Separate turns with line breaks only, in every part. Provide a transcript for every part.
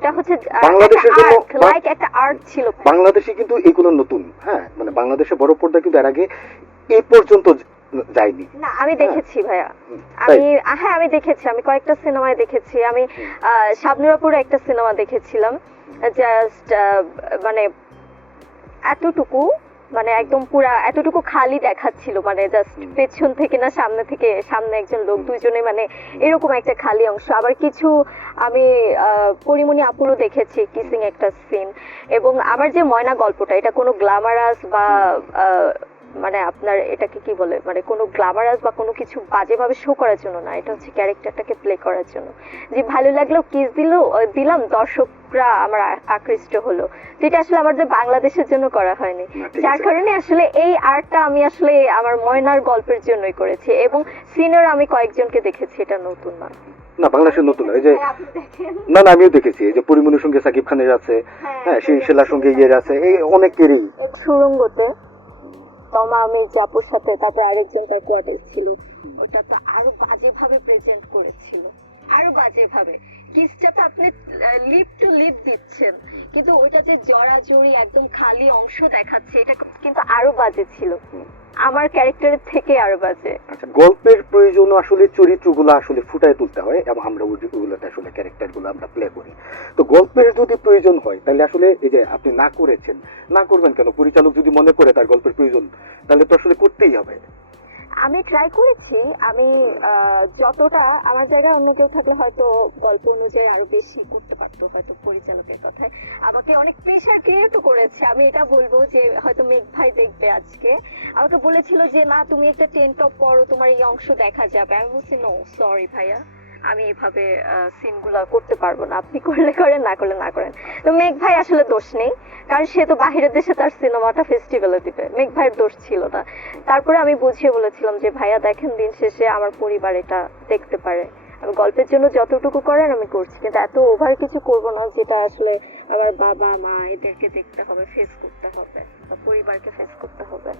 ওটা হচ্ছে
বাংলাদেশের জন্য
লাইক একটা আর্ট ছিল।
বাংলাদেশে কিন্তু এগুলো নতুন হ্যাঁ মানে বাংলাদেশে বড় পর্দা কিন্তু এর আগে এই পর্যন্ত যায়নি।
না আমি দেখেছি ভাইয়া। আমি হ্যাঁ আমি দেখেছি আমি কয়েকটা সিনেমায় দেখেছি। আমি আহ, শাবনুরাপুরে একটা সিনেমা দেখেছিলাম জাস্ট মানে এতটুকু। মানে একদম পুরা এতটুকু খালি দেখাচ্ছিল মানে জাস্ট পেছন থেকে না সামনে থেকে সামনে একজন লোক দুজনে মানে এরকম একটা খালি অংশ। আবার কিছু আমি পরিমণি আপুরও দেখেছি কিসিং একটা সিন এবং আমার যে ময়না গল্পটা এটা কোনো গ্ল্যামারাস বা মানে আপনার এটাকে কি বলে মানে কোনো গ্ল্যামারাস বা কোনো কিছু বাজেভাবে শো করার জন্য না এটা হচ্ছে ক্যারেক্টারটাকে প্লে করার জন্য। যে ভালো লাগল কিস দিল দিলাম দর্শকরা আমার আকৃষ্ট হলো। যেটা আসলে আমাদের বাংলাদেশের জন্য করা হয়নি। যার কারণে আসলে এই আর্টটা আমি আসলে আমার ময়নার গল্পের জন্যই করেছি এবং সিনিয়র আমি কয়েকজনকে দেখেছি এটা নতুন না
না বাংলাদেশের নতুন এই যে না না আমিও দেখেছি। এই যে পরিমণির সঙ্গে সাকিব খানের আছে হ্যাঁ সেই সঙ্গে ইয়ের আছে এই অনেকেরই।
সুরঙ্গতে তমা আমি জাপুর সাথে তারপর আরেকজন তার কোয়ার্টার ছিল। ওটা তো আরও বাজেভাবে প্রেজেন্ট করেছিল। আরও বাজে বাজেভাবে। কিসটাতে আপনি লিপ টু লিপ দিচ্ছেন। কিন্তু ওইটা যে জড়াজড়ি, একদম খালি অংশ দেখাচ্ছে, এটা কিন্তু আরও বাজে ছিল। আমার ক্যারেক্টারের থেকে আরও বাজে।
আচ্ছা গল্পের প্রয়োজন আসলে চরিত্রগুলো আসলে ফুটায় তুলতে হয়, এবং আমরা ওই- ওগুলোতে আসলে ক্যারেক্টারগুলো আমরা প্লে করি। তো গল্পের যদি প্রয়োজন হয়, তাহলে আসলে এই যে আপনি না করেছেন, না করবেন কেন? পরিচালক যদি মনে করে তার গল্পের প্রয়োজন, তাহলে তো আসলে করতেই হবে।
আমি ট্রাই করেছি, আমি যতটা আমার জায়গায় অন্য কেউ থাকলে হয়তো গল্প অনুযায়ী আরও বেশি করতে পারতো হয়তো পরিচালকের কথায়। আমাকে অনেক প্রেশার ক্রিয়েটও করেছে, আমি এটা বলব যে হয়তো মেঘ ভাই দেখবে আজকে। আমাকে বলেছিল যে, না, তুমি একটা টেন টপ করো, তোমার এই অংশ দেখা যাবে। আমি বলছি নো সরি ভাইয়া। আমি এভাবে সিনগুলো করতে পারব না। আপনি করলে করেন, না করলে না করেন। তো মেঘ ভাই আসলে দোষ নেই, কারণ সে তো বাহিরের দেশে তার সিনেমাটা ফেস্টিভ্যালে দিবে। মেঘ ভাইয়ের দোষ ছিল না। তারপরে আমি বুঝিয়ে বলেছিলাম যে, ভাইয়া, দেখেন দিন শেষে আমার পরিবার এটা দেখতে পারে। আমি গল্পের জন্য যতটুকু করার আমি করছি। কিন্তু এত ওভার কিছু করব না, যেটা আসলে আমার বাবা মা এদেরকে দেখতে হবে ফেস করতে হবে বা পরিবারকে ফেস করতে হবে।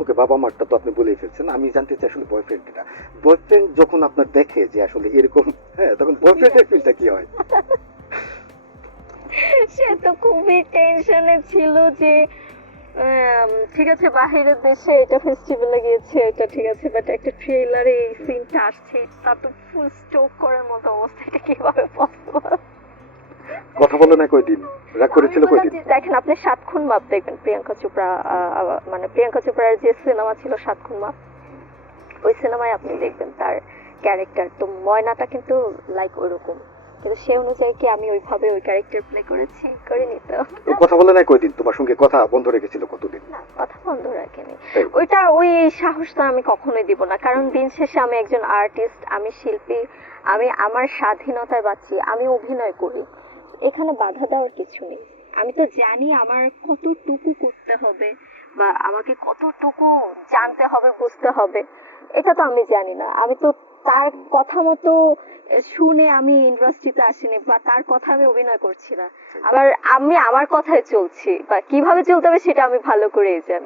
ওকে বাবা মারটা তো আপনি বলেই ফেলছেন। আমি জানতে চাই আসলে বয়ফ্রেন্ড এটা বয়ফ্রেন্ড যখন আপনার দেখে যে আসলে এরকম হ্যাঁ তখন বয়ফ্রেন্ডের ফিলটা কি হয়?
সে তো খুবই টেনশনে ছিল যে ঠিক আছে বাহিরের দেশে এটা ফেস্টিভ্যালে গিয়েছে এটা ঠিক আছে বাট একটা ট্রেলারে এই সিনটা আসছে তা তো ফুল স্টোক করার মতো অবস্থা এটা কীভাবে পসিবল
কথা বলে না কয়দিন? রাগ করেছিল কয়দিন?
দেখেন আপনি সাত খুন মাপ দেখবেন প্রিয়াঙ্কা চোপড়া মানে প্রিয়াঙ্কা চোপড়ার যে সিনেমা ছিল সাত খুন মাপ ওই সিনেমায় আপনি দেখবেন তার ক্যারেক্টার তো ময়নাটা কিন্তু লাইক ওরকম। কিন্তু সে অনুযায়ী কি আমি ওইভাবে ওই ক্যারেক্টার প্লে করেছি? করিনি তো।
কথা বলে না কয়দিন? তোমার সঙ্গে কথা বন্ধ রেখেছিল কতদিন?
না কথা বন্ধ রাখেনি। ওইটা ওই সাহসটা আমি কখনোই দিব না কারণ দিন শেষে আমি একজন আর্টিস্ট আমি শিল্পী আমি আমার স্বাধীনতার বাঁচি আমি অভিনয় করি। এখানে বাধা দেওয়ার কিছু নেই। আমি তো জানি আমার কতটুকু করতে হবে বা আমাকে কতটুকু জানতে হবে, বুঝতে হবে। এটা তো আমি জানি না। আমি তো তার কথা মতো শুনে আমি ইন্ডাস্ট্রিতে আসিনি বা তার কথা আমি অভিনয় করছি না। আবার আমি আমার কথায় চলছি বা কীভাবে চলতে হবে সেটা আমি ভালো করেই জানি।